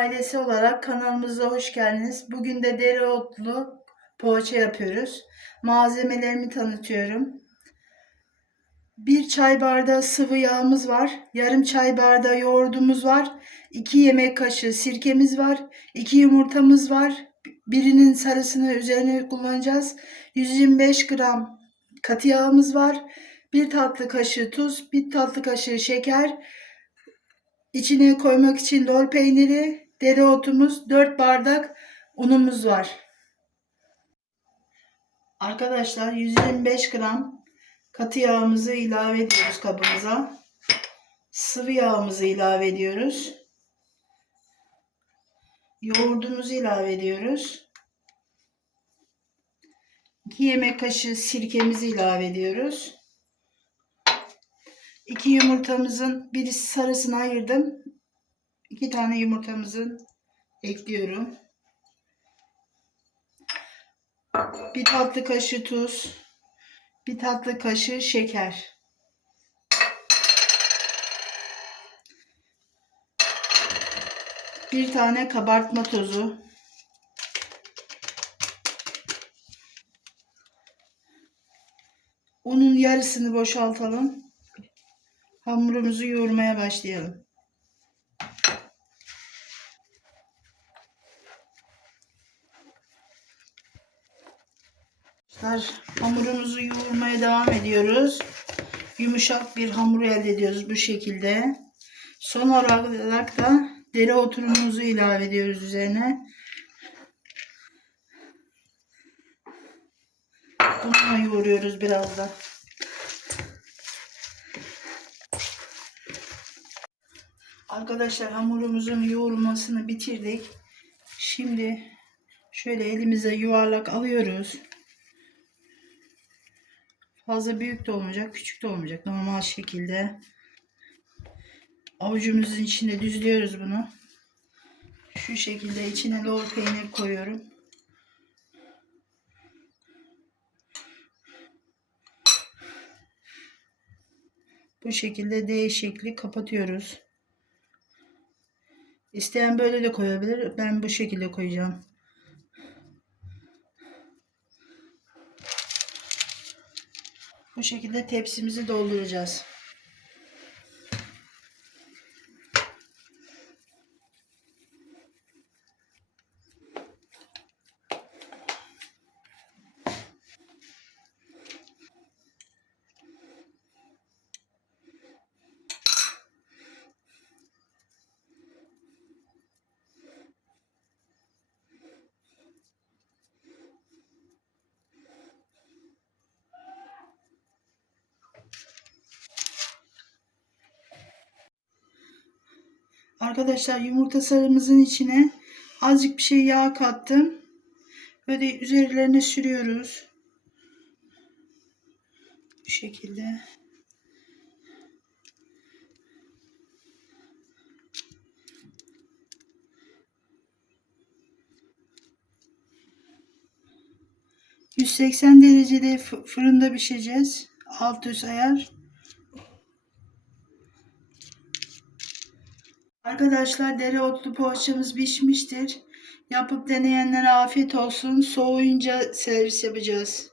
ailesi olarak kanalımıza hoş geldiniz. Bugün de dereotlu poğaça yapıyoruz. Malzemelerimi tanıtıyorum. Bir çay bardağı sıvı yağımız var. Yarım çay bardağı yoğurdumuz var. 2 yemek kaşığı sirkemiz var. 2 yumurtamız var. Birinin sarısını üzerine kullanacağız. 125 gram katı yağımız var. Bir tatlı kaşığı tuz, bir tatlı kaşığı şeker, İçine koymak için lor peyniri, dereotumuz, 4 bardak unumuz var. Arkadaşlar 125 gram katı yağımızı ilave ediyoruz kabımıza. Sıvı yağımızı ilave ediyoruz. Yoğurdumuzu ilave ediyoruz. 2 yemek kaşığı sirkemizi ilave ediyoruz. 2 yumurtamızın birisi sarısını ayırdım. 2 tane yumurtamızın ekliyorum. Bir tatlı kaşığı tuz. Bir tatlı kaşığı şeker. Bir tane kabartma tozu. Unun yarısını boşaltalım. Hamurumuzu yoğurmaya başlayalım. Arkadaşlar hamurumuzu yoğurmaya devam ediyoruz. Yumuşak bir hamur elde ediyoruz bu şekilde. Son olarak da dereotunumuzu ilave ediyoruz üzerine. Bununla yoğuruyoruz biraz da. Arkadaşlar hamurumuzun yoğurmasını bitirdik. Şimdi şöyle elimize yuvarlak alıyoruz. Fazla büyük de olmayacak, küçük de olmayacak. Normal şekilde. Avucumuzun içine düzlüyoruz bunu. Şu şekilde içine lor peynir koyuyorum. Bu şekilde D şekli kapatıyoruz. İsteyen böyle de koyabilir. Ben bu şekilde koyacağım. Bu şekilde tepsimizi dolduracağız. Arkadaşlar yumurta sarımızın içine azıcık bir şey yağ kattım. Böyle üzerlerine sürüyoruz. Bu şekilde. ...180 derecede fırında pişireceğiz. Alt üst ayar. Arkadaşlar dereotlu poğaçamız pişmiştir. Yapıp deneyenlere afiyet olsun. Soğuyunca servis yapacağız.